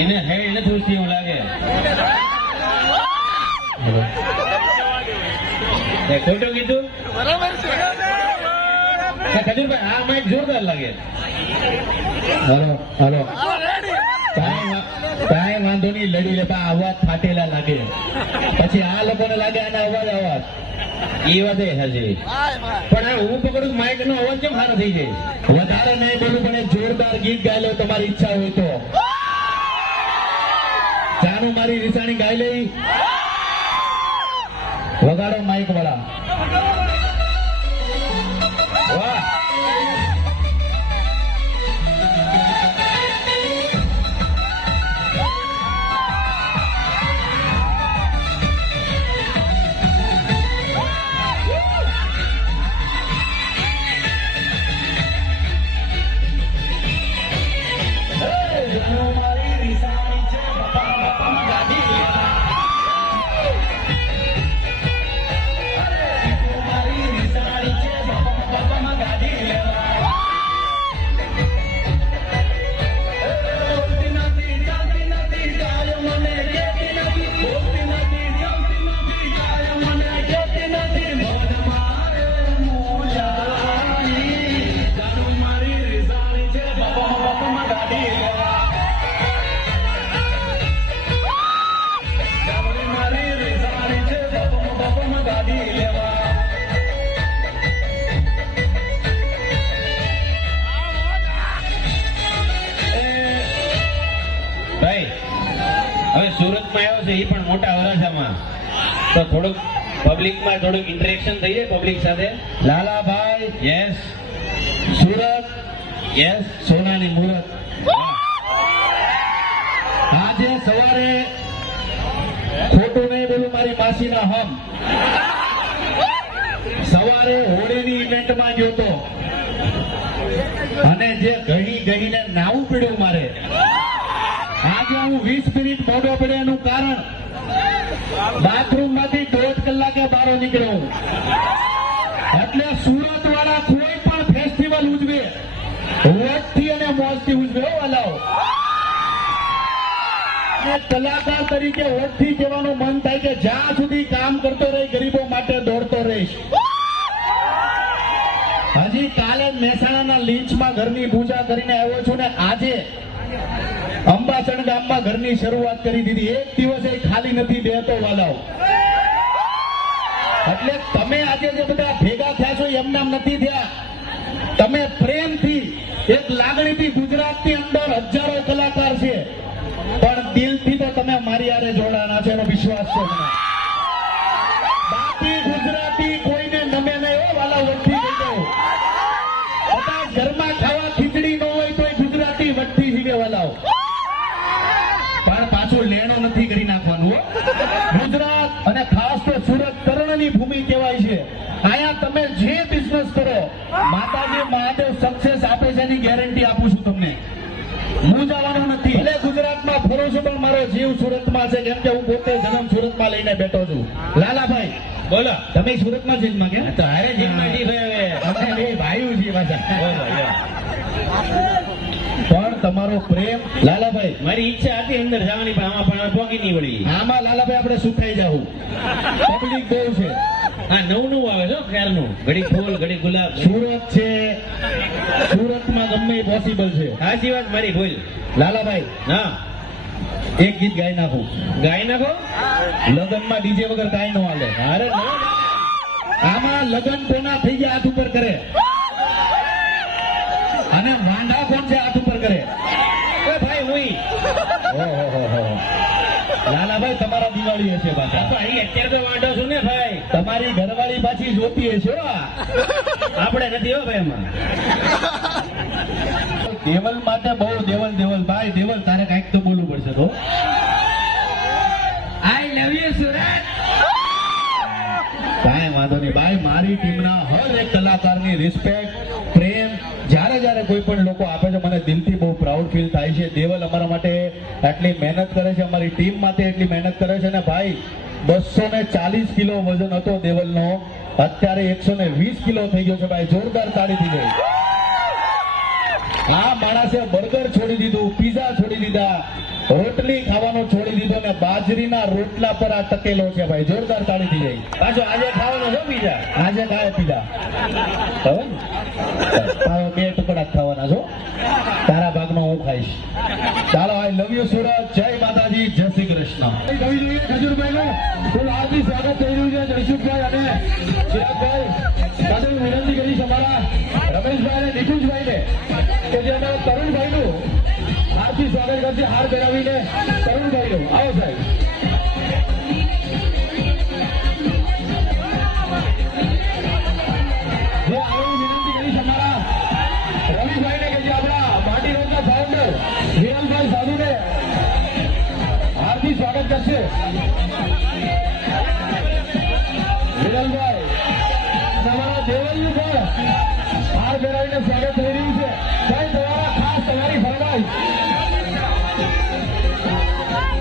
એને હેડ નથી ઉઠતી એવું લાગે. ખોટું કીધું બરાબર છે ખજૂરભાઈ. આ માઇક જોરદાર લાગે. હાલો હાલો કાંઈ વાંધો નહીં, લડી લેતા અવાજ ફાટેલા લાગે, પછી આ લોકોને લાગે આના અવાજ એ વાત એ હાજી. પણ આ હું પકડું માઇક નો અવાજ કેમ સારો થઈ જાય? વધારે નહીં બોલું પણ એક જોરદાર ગીત ગાઈ લો તમારી ઈચ્છા હોય તો. જાનું મારી રીસાણી ગાઈ લઈ, વગાડો માઇક વાળા. વાહ સુરતમાં આવ્યો છે એ પણ મોટા વરાછામાં, તો થોડુંક પબ્લિકમાં થોડુંક ઇન્ટરેક્શન થઈ જાય પબ્લિક સાથે. Lalabhai yes Surat yes. સોનાની મુહૂર્ત. આજે સવારે ખોટું નહીં બોલું મારી માસીના હમ સવારે હોળીની ઇવેન્ટમાં ગયો તો, અને જે ગહી ગહીને નાવું પડ્યું મારે. આજે હું 20 મિનિટ મોડો પડે એનું કારણ બાથરૂમ માંથી 1.5 કલાકે બહાર નીકળ્યો. એટલે સુરત વાળા કોઈ પણ ફેસ્ટિવલ ઉજવે વોટથી અને મોજથી ઉજવે. વાલાઓ કલાકાર તરીકે વોટથી કહેવાનું મન થાય કે જ્યાં સુધી કામ કરતો રહી ગરીબો માટે દોડતો રહીશ. હજી કાલે મહેસાણાના લીંચમાં ઘરની પૂજા કરીને આવ્યો છું ને આજે અંબાસણ ગામમાં ઘરની શરૂઆત કરી દીધી. એક દિવસ એ ખાલી નથી બેતો વાલાઓ. એટલે તમે આજે જે બધા ભેગા થયા છો એમ નામ નથી થયા. તમે પ્રેમથી એક લાગણીથી ગુજરાતની અંદર હજારો કલાકાર છે, પણ દિલથી તો તમે મારી હારે જોડાણા છે એનો વિશ્વાસ છે મને. બાકી ગુજરાતી કોઈને નમે નહીં હો વાલા. વટથી કહી દઉં, કદાચ ઘરમાં ખાવા ખીચડી ન હોય તો ગુજરાતી વટથી શીખે વાલાઓ. પણ પાછું લેણો નથી કરી નાખવાનું હો. ગુજરાત અને ખાસ તો સુરત કર્ણની ભૂમિ કહેવાય છે. અહીંયા તમે જે બિઝનેસ કરો માતાજી મહાદેવ સક્સેસ આપે છે એની ગેરંટી આપું છું તમને. હું જવાનું નથી. ભલે ગુજરાતમાં ફરું છું પણ મારો જીવ સુરતમાં છે, કેમ કે હું પોતે જન્મ સુરતમાં લઈને બેઠો છું. લાલાભાઈ બોલો. તમે સુરતમાં જીતમાં કેમ? તો હારે જીતમાં જી ભાઈ હવે અમે બે ભાઈઓ છીએ પાછા. બોલો. પણ તમારો પ્રેમ લાલાભાઈ, મારી ઈચ્છા હતી અંદર જવાની પણ આમાં પણ પોકી નહીં વળી. આમાં લાલાભાઈ આપણે સુખાઈ જાવું. પબ્લિક બહુ છે. આ નવું આવે છે ખ્યાલનું, ઘડી ફૂલ ઘડી ગુલાબ. સુરત છે, સુરતમાં ગમે એ પોસિબલ છે. સાચી વાત મારી ભૂલ. લાલાભાઈ હા એક ગીત ગાઈ નાખું. ગાઈ નાખો. લગ્નમાં ડીજે વગર કાંઈ ન હાલે. અરે આમાં લગ્ન કોના થઈ ગયા હાથ ઉપર કરે, અને વાંઢા કોણ છે હાથ ઉપર કરે? ભાઈ હું લાલાભાઈ તમારા દિવાળી હશે પાછા. અત્યારે તો વાંધો છું ને ભાઈ. તમારી ઘરવાળી પાછી જોતી હશે હો. આપણે નથી હો ભાઈ એમાં. દેવલ માટે બહુ દેવલ ભાઈ દેવલ તારે કઈક તો બોલવું પડશે. તો આઈ લવ યુ સુરત. કાંઈ વાંધો નહીં ભાઈ. મારી ટીમના હર એક કલાકારની રિસ્પેક્ટ, પ્રેમ જ્યારે કોઈ પણ લોકો આપે છે મને દિલથી બહુ પ્રાઉડ ફીલ થાય છે. દેવલ અમારા માટે આટલી મહેનત કરે છે, અમારી ટીમ માટે એટલી મહેનત કરે છે ને ભાઈ. 240 કિલો વજન હતો દેવલનો, અત્યારે 120 કિલો થઈ ગયો છે ભાઈ. જોરદાર તાળી થઈ ગઈ. આ માણસે બર્ગર છોડી દીધું, પીઝા છોડી દીધા, રોટલી ખાવાનો છોડી દીધો ને બાજરીના રોટલા પર આ ટકેલો છે ભાઈ. જોરદાર તાળી થઈ જાય. પાછો આજે ખાવાનો છો બીજા આજે ખાય પીધા હવે ને? તારો 2 ટુકડા જ ખાવાના છો. તારા ભાગનો હું ખાઈશ. ચાલો, આઈ લવ યુ સુરત. જય માતાજી, જય શ્રી કૃષ્ણ. ખજૂરભાઈનું ફૂલ હાર્દિક સ્વાગત થઈ રહ્યું છે. જયસુખભાઈ અને ચિરાગભાઈ સાથે હું વિનંતી કરીશ અમારા રમેશભાઈ અને નિકુંજભાઈને કે જે અમારા તરુણભાઈનું હાર્દિક સ્વાગત કરશે હાર પહેરાવીને. તરુણભાઈનું આવો સાહેબ. જે આવું વિનંતી કરીશ અમારા રવિભાઈને કે જે આપણા માટી રોડના ફાઉન્ડર હિરલભાઈ સાધુને હાર્દિક સ્વાગત કરશે. હિરલભાઈ તમારા દેવલનું પણ હાર પહેરાવીને સ્વાગત થઈ રહ્યું છે. સાહેબ તમારા ખાસ તમારી ફરમાઈશ.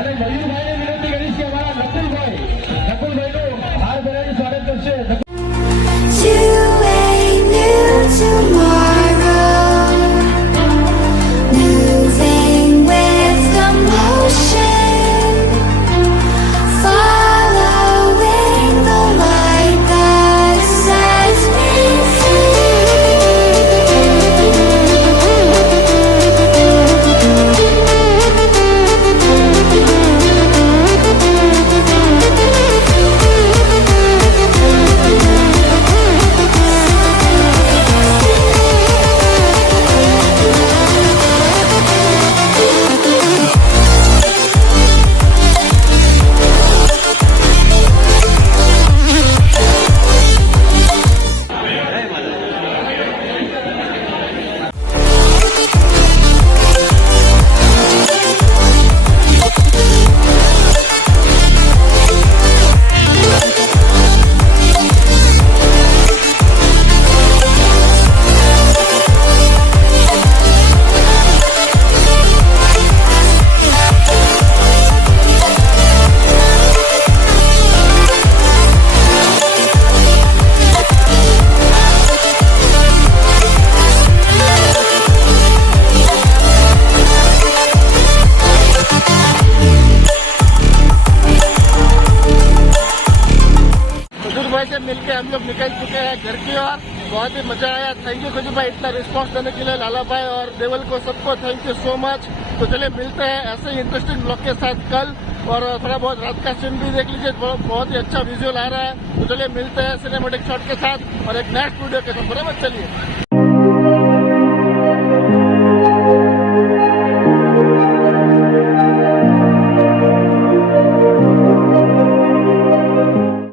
અને મયુરભાઈને વિનંતી કરીશ કે અમારા નકુલભાઈનું હાર પહેરાવીને સ્વાગત કરશે. To a new tomorrow, moving with the motion, following the light that sets me खजूर से मिलकर हम लोग निकल चुके हैं घर की ओर. बहुत ही मजा आया. थैंक यू खजूर भाई इतना रिस्पॉन्स देने के लिए. लाला भाई और देवल को सबको थैंक यू सो मच. तो चलिए मिलते हैं ऐसे ही इंटरेस्टिंग ब्लॉग के साथ कल. और थोड़ा बहुत रात का सीन भी देख लीजिए. बहुत ही अच्छा विजुअल आ रहा है. तो चलिए मिलते हैं सिनेमेटिक शॉट के साथ और एक नेक्स्ट वीडियो के साथ. बराबर चलिए.